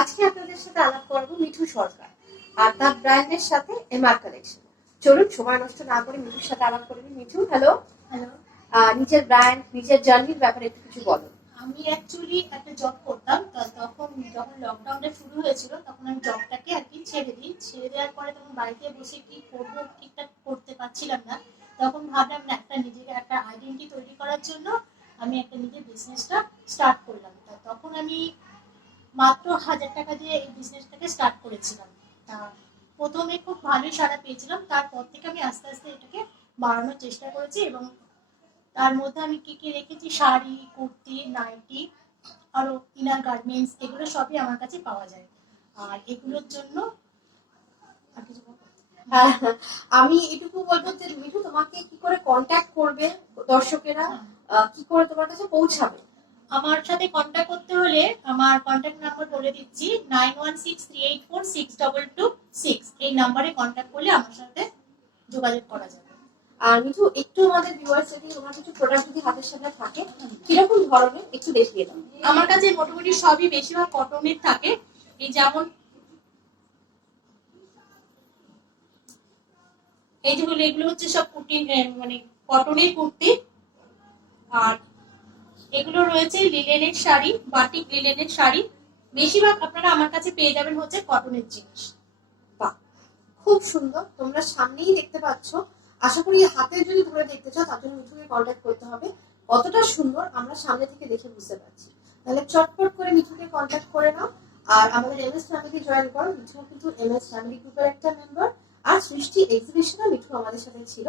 আজকে আপনাদের সাথে আলাপ করবো মিঠু সরকার আর তার ব্র্যান্ডের সাথে এমআর কালেকশন। চলুন সময় নষ্ট না করে মিঠুর সাথে আলাপ করে নিই। মিঠু, হ্যালো। হ্যালো। নিজের ব্র্যান্ড, নিজের জার্নির ব্যাপারে একটু কিছু বলো। আমি অ্যাকচুয়ালি একটা জব করতাম, তখন যখন লকডাউনটা শুরু হয়েছিল তখন আমি জবটাকে আর কি ছেড়ে দিই। ছেড়ে দেওয়ার পরে তখন বাড়িতে বসে কি করবো ঠিকঠাক করতে পারছিলাম না। তখন ভাবলাম না, একটা নিজেকে একটা আইডেন্টি তৈরি করার জন্য আমি একটা নিজের বিজনেসটা স্টার্ট করলাম। তখন আমি মাত্র 1000 টাকা দিয়ে এই বিজনেসটাকে স্টার্ট করেছিলাম। তা প্রথমে খুব ভালোই সাড়া পেয়েছিলাম, তারপর থেকে আমি আস্তে আস্তে এটাকে বাড়ানোর চেষ্টা করেছি এবং তার মধ্যে আমি কি কি রেখেছি, শাড়ি, কুর্তি, নাইটি, আরো ইনার গার্মেন্টস, এগুলো সবই আমার কাছে পাওয়া যায়। আর এগুলোর জন্য আর কিছু বলবো? আমি এটুকু বলবো যে মিঠু, তোমাকে কি করে কন্ট্যাক্ট করবে দর্শকেরা, কি করে তোমার কাছে পৌঁছাবে? আমার সাথে কন্ট্যাক্ট করতে হলে আমার কন্ট্যাক্ট নাম্বার বলে দিচ্ছি, 9163846226। এই নাম্বারে কন্ট্যাক্ট করলে আমার সাথে যোগাযোগ করা যাবে। আর মিঠু, একটু আমাদের ভিউয়ার্স যদি তোমার কিছু প্রোডাক্ট যদি হাতের সামনে থাকে, কিরকম ধরনের একটু দেখিয়ে দাও। আমার কাছে মোটামুটি সবই বেশিরভাগ কটনের থাকে। এই যেমন এই যে হলো, এগুলো হচ্ছে সব কুর্তি, মানে কটনের কুর্তি। আর এগুলো রয়েছে লিলেনের শাড়ি, বাটিক লিলেনের শাড়ি। বেশিরভাগ আপনারা আমার কাছে পেয়ে যাবেন হচ্ছে কটনের জিনিস। বাহ, খুব সুন্দর। তোমরা সামনেই দেখতে পাচ্ছ। আশা করি হাতে যদি ধরে দেখতে চাও তার জন্য মিঠুকে কন্ট্যাক্ট করতে হবে। কতটা সুন্দর আমরা সামনে থেকে দেখে বুঝতে পারছি। তাহলে চটপট করে মিঠুকে কন্ট্যাক্ট করে নাও আর আমাদের এমএস ফ্যামিলি জয়েন করো। মিঠু কিন্তু এমএস ফ্যামিলি গ্রুপের একটা মেম্বার। আর সৃষ্টি এক্সিবিশনে মিঠু আমাদের সাথে ছিল।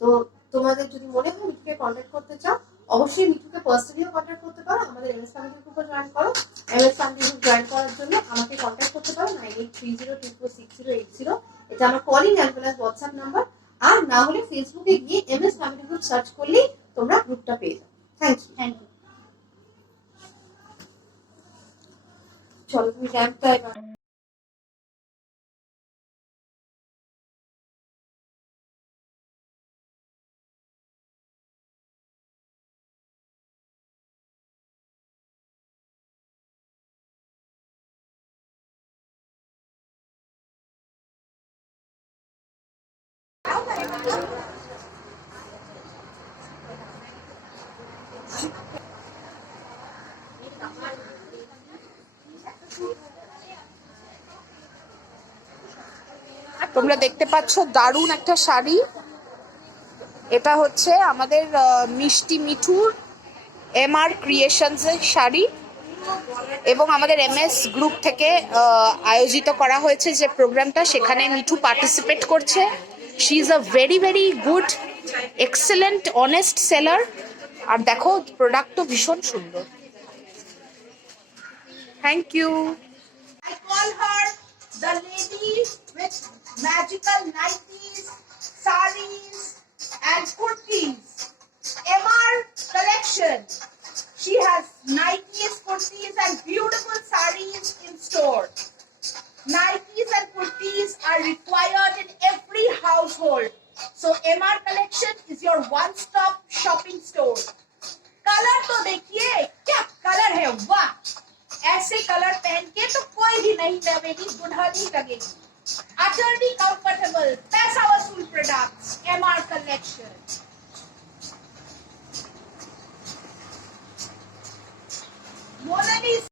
তো তোমাদের যদি মনে হয় মিঠুকে কন্ট্যাক্ট করতে চাও, অবশ্যই মিঠুকে পার্সোনালিও কন্ট্যাক্ট করতে পারো। আমাদের এমএস ফ্যামিলি গ্রুপে জয়েন করো। এমএস ফ্যামিলি গ্রুপ জয়েন করার জন্য আমাকে কন্ট্যাক্ট করতে পারো 9830246080। এটা আমার calling as well as WhatsApp number. আর না হলে ফেসবুকে গিয়ে এমএস ফ্যামিলি গ্রুপ সার্চ করলেই তোমরা গ্রুপটা পেয়ে যাবে। Thank you. চলো তুমি র্যাম্পটা এবার। তোমরা দেখতে পাচ্ছ দারুণ একটা শাড়ি। এটা হচ্ছে আমাদের মিষ্টি মিঠুর এমআর ক্রিয়েশনস এর শাড়ি এবং আমাদের এমএস গ্রুপ থেকে আয়োজিত করা হয়েছে যে প্রোগ্রামটা, সেখানে মিঠু পার্টিসিপেট করছে। She is a very very good, excellent, honest seller. আর দেখো প্রোডাক্টও ভীষণ সুন্দর। Thank you. I call her the lady with magical nighties, saris and kurtis. MR collection. She has nighties, kurtis and beautiful saris in store. Nighties and kurtis are required in every household. So MR collection is your one-stop shopping store. Colour तो देखिए, क्या colour है, वाह! ऐसे colour पहन के तो कोई भी नहीं लगेगी, दुल्हन ही लगेगी। Utterly comfortable, पैसा वसूल प्रोडक्ट्स, MR collection. मोनालिसा